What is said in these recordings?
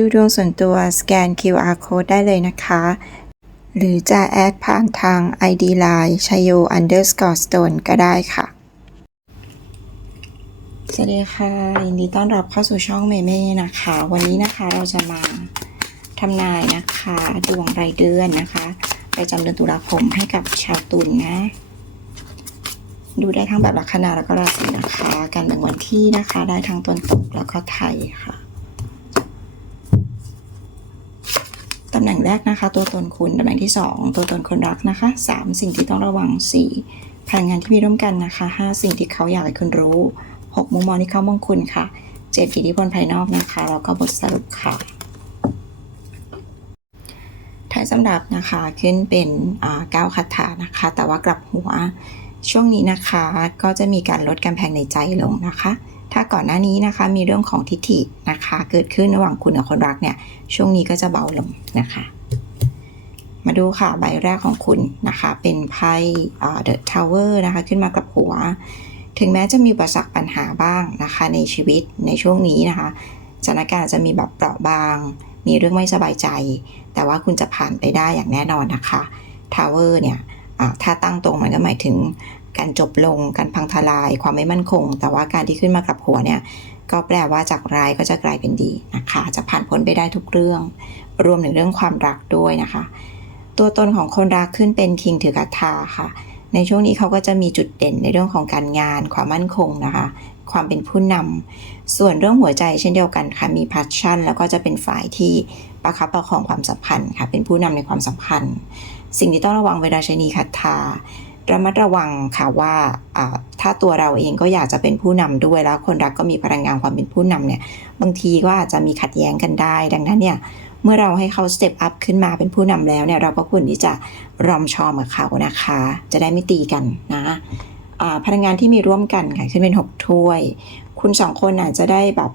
ดูดวงส่วนตัวสแกน QR code ได้เลยนะคะ หรือจะแอดผ่านทาง ID Line ชยโย underscore stone ก็ได้ค่ะ สวัสดีค่ะ ยินดีต้อนรับเข้าสู่ช่องเมเม่นะคะ วันนี้นะคะเราจะมาทำนายนะคะ ดวงรายเดือนนะคะประจำเดือนตุลาคมให้กับชาวตุลนนะ ดูได้ทั้งแบบลัคนาแล้วก็ราศีนะคะ การแบ่งวันที่นะคะ ได้ทั้งตนตกแล้วก็ไทยค่ะ ตำ แหน่งแรกนะคะ ตัวตนคุณตำแหน่งที่ 2 ตัวตนคนรักนะคะ 3 สิ่งที่ต้องระวัง 4พลังงานที่มีร่วมกันนะคะ 5 สิ่งที่เขาอยากให้คุณรู้ 6 มุมมองที่เขามองคุณค่ะ 7อิทธิพลภายนอกนะคะแล้วก็บทสรุปค่ะท้ายสำหรับนะคะขึ้นเป็นอ่าก้าวคาถานะคะ แต่ว่ากลับหัวช่วงนี้นะคะก็จะมีการลดกำแพงในใจลงนะคะ ถ้าก่อนหน้านี้นะคะมีเรื่องของทิฐินะคะ เกิดขึ้นระหว่างคุณกับคนรักเนี่ยช่วงนี้ก็จะเบาลงนะคะ มาดูค่ะใบแรกของคุณนะคะ เป็นไพ่เดอะทาวเวอร์นะคะขึ้นมากับหัว ถึงแม้จะมีอุปสรรคปัญหาบ้างนะคะ ในชีวิตในช่วงนี้นะคะสถานการณ์จะมีแบบเปราะบาง มีเรื่องไม่สบายใจ แต่ว่าคุณจะผ่านไปได้อย่างแน่นอนนะคะทาวเวอร์เนี่ย ถ้าตั้งตรงมันก็หมายถึงการจบลง การพังทลาย ความไม่มั่นคง แต่ว่าการที่ขึ้นมากับหัวเนี่ย ก็แปลว่าจากร้ายก็จะกลายเป็นดีนะคะ จะผ่านพ้นไปได้ทุกเรื่อง รวมถึงเรื่องความรักด้วยนะคะ ตัวตนของคนรักขึ้นเป็นคิงถือกาถาค่ะ ในช่วงนี้เขาก็จะมีจุดเด่นในเรื่องของการงาน ความมั่นคงนะคะ ความเป็นผู้นำส่วนเรื่องหัวใจเช่นเดียวกันค่ะมีพัชชั่น แล้วก็จะเป็นฝ่ายที่ประคับประคองความสัมพันธ์ค่ะเป็นผู้นำในความสัมพันธ์ สิ่งที่ต้องระวังเวลาชนีคาถาระมัดระวังค่ะว่าถ้าตัวเราเองก็อยากจะเป็นผู้นำด้วยแล้ว คนรักก็มีพลังงานความเป็นผู้นำเนี่ยบางทีก็อาจจะมีขัดแย้งกันได้ ดังนั้นเนี่ยเมื่อเราให้เขาสเต็ปอัพขึ้นมาเป็นผู้นำแล้วเนี่ยเราก็ควรที่จะรอมชอมกับเขานะคะ จะได้ไม่ตีกันนะ พลังงานที่มีร่วมกันค่ะขึ้นเป็นหกถ้วย คุณสองคนอาจจะได้แบบ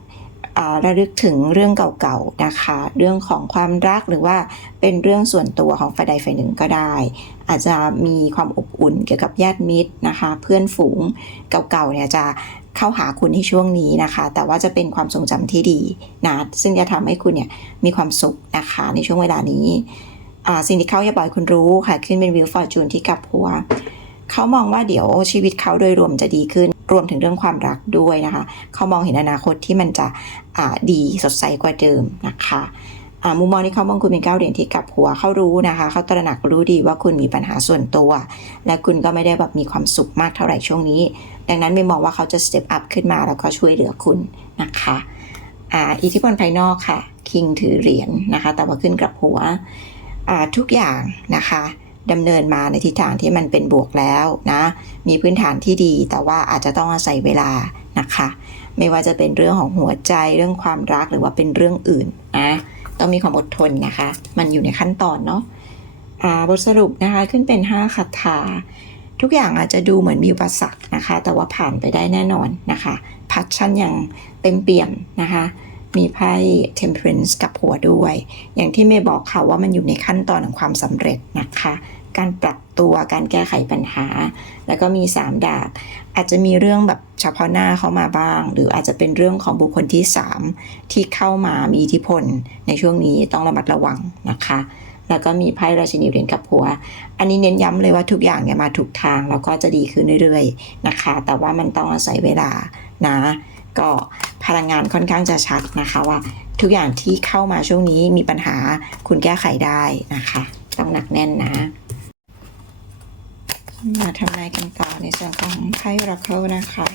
ระลึกถึงเรื่องเก่าๆนะคะ เรื่องของความรักหรือว่าเป็นเรื่องส่วนตัวของฝ่ายใดฝ่ายหนึ่งก็ได้ อาจจะมีความอบอุ่นเกี่ยวกับญาติมิตรนะคะ เพื่อนฝูงเก่าๆเนี่ยจะเข้าหาคุณในช่วงนี้นะคะ แต่ว่าจะเป็นความทรงจำที่ดีนะซึ่งจะทำให้คุณเนี่ยมีความสุขนะคะในช่วงเวลานี้สิ่งที่เขาอยากบอกคุณรู้ค่ะขึ้นเป็นวิวฟอร์จูนที่กลับหัว เขามองว่าเดี๋ยวชีวิตเขาโดยรวมจะดีขึ้น รวมถึงเรื่องความรักด้วยนะคะ เขามองเห็นอนาคตที่มันจะดีสดใสกว่าเดิมนะคะมุมมองที่เขามองคุณเป็นเก้าเหรียญที่กลับหัวเขารู้นะคะเขาตระหนักรู้ดีว่าคุณมีปัญหาส่วนตัว และคุณก็ไม่ได้แบบมีความสุขมากเท่าไหร่ช่วงนี้ ดังนั้นไม่มองว่าเขาจะสเต็ปอัพขึ้นมาแล้วก็ช่วยเหลือคุณนะคะอิทธิพลภายนอกค่ะ คิงถือเหรียญนะคะ แต่ว่าขึ้นกลับหัวทุกอย่างนะคะ ดำเนินมาในทิศทางที่มันเป็นบวกแล้วนะ มีพื้นฐานที่ดีแต่ว่าอาจจะต้องอาศัยเวลานะคะ ไม่ว่าจะเป็นเรื่องของหัวใจเรื่องความรักหรือว่าเป็นเรื่องอื่นนะต้องมีความอดทนนะคะ มันอยู่ในขั้นตอนเนาะบทสรุปนะคะขึ้นเป็น 5คาถาทุกอย่างอาจจะดูเหมือนมีอุปสรรคนะคะ แต่ว่าผ่านไปได้แน่นอนนะคะ พัชชั่นอย่างเต็มเปี่ยมนะคะ มีไพ่ temperance กับหัวด้วย อย่างที่เมย์บอกค่ะว่ามันอยู่ในขั้นตอนของความสำเร็จนะคะ การปรับตัวการแก้ไขปัญหา แล้วก็มี 3 ดาบ อาจจะมีเรื่องแบบเฉพาะหน้าเข้ามาบ้าง หรืออาจจะเป็นเรื่องของบุคคลที่ 3 ที่เข้ามามีอิทธิพล ในช่วงนี้ต้องระมัดระวังนะคะแล้วก็มีไพ่ราชินีเหรียญกับหัว อันนี้เน้นย้ำเลยว่าทุกอย่างเนี่ยมาถูกทางแล้วก็จะดีขึ้นเรื่อยๆนะคะ แต่ว่ามันต้องอาศัยเวลานะ ก็ พลังงานค่อนข้างจะชัดนะคะว่า ทุกอย่างที่เข้ามาช่วงนี้มีปัญหาคุณแก้ไขได้นะคะ ต้องหนักแน่นนะมาทำนายกันต่อในส่วนของไพ่ราเคิลนะคะ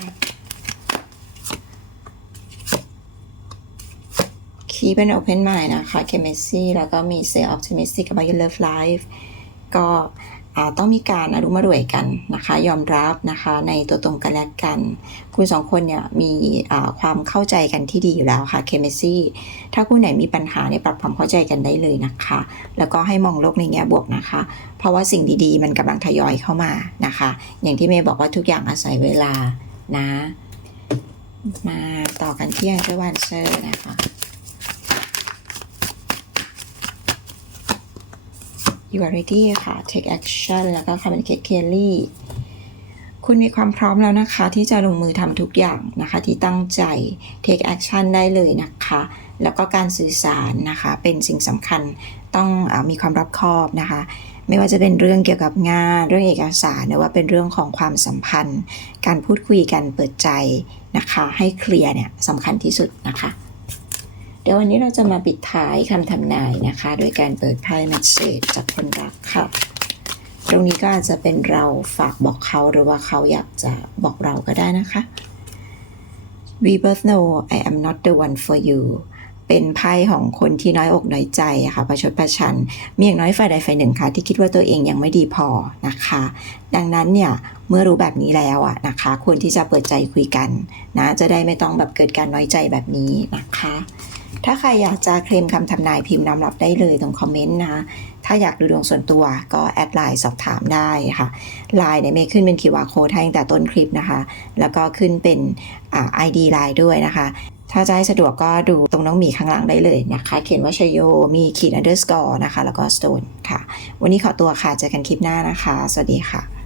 คีเป็น Open Mind นะคะเคม s ซี่แล้วก็มี Stay Optimistic about your love life ก็ ต้องมีการอรุมารวยกันนะคะ ยอมรับนะคะในตัวตรงกันและกัน คุณสองคนเนี่ยมีความเข้าใจกันที่ดีอยู่แล้วค่ะเคม s ซี่ถ้าคู่ไหนมีปัญหาเนี่ยปรับความเข้าใจกันได้เลยนะคะ แล้วก็ให้มองโลกในแง่บวกนะคะ เพราะว่าสิ่งดีๆ มันกำลังทยอยเข้ามานะคะ อย่างที่เมย์บอกว่าทุกอย่างอาศัยเวลานะ มาต่อกันที่ Angel Answer นะคะ you are ready ค่ะ take action แล้วก็ communicate clearly คุณมีความพร้อมแล้วนะคะ ที่จะลงมือทำทุกอย่างนะคะ ที่ตั้งใจ take action ได้เลยนะคะ แล้วก็การสื่อสารนะคะ เป็นสิ่งสำคัญต้องอมีความรอบคอบนะคะไม่ว่าจะเป็นเรื่องเกี่ยวกับงาน เรื่องเอกสารหรือว่าเป็นเรื่องของความสัมพันธ์ การพูดคุยกันเปิดใจนะคะ ให้เคลียร์เนี่ยสำคัญที่สุดนะคะ ดี๋ยววันนี้เราจะมาปิดท้ายคำทำนายนะคะ โดยการเปิดไพ่เมสเซจจากคนรักค่ะ ตรงนี้ก็อาจจะเป็นเราฝากบอกเขาหรือว่าเขาอยากจะบอกเราก็ได้นะคะ We both know I am not the one for you เป็นไพ่ของคนที่น้อยอกน้อยใจค่ะประชดประชัน มีอย่างน้อยฝ่ายใดฝ่ายหนึ่งค่ะที่คิดว่าตัวเองยังไม่ดีพอนะคะ ดังนั้นเนี่ยเมื่อรู้แบบนี้แล้วอะนะคะควรที่จะเปิดใจคุยกันนะจะได้ไม่ต้องแบบเกิดการน้อยใจแบบนี้นะคะ ถ้าใครอยากจะเคลมคำทำนายพิมพ์นำรับได้เลยตรงคอมเมนต์นะคะถ้าอยากดูดวงส่วนตัวก็แอดไลน์สอบถามได้ค่ะไลน์เนี่ยเมย์ขึ้นเป็น QR code ให้ตั้งแต่ต้นคลิปนะคะ แล้วก็ขึ้นเป็นอ่า ID ไลน์ด้วยนะคะ ถ้าจะให้สะดวกก็ดูตรงน้องหมีข้างล่างได้เลยนะคะ เขียนว่าชโยมีขีด underscore นะคะ แล้วก็ stone ค่ะ วันนี้ขอตัวค่ะเจอกันคลิปหน้านะคะ สวัสดีค่ะ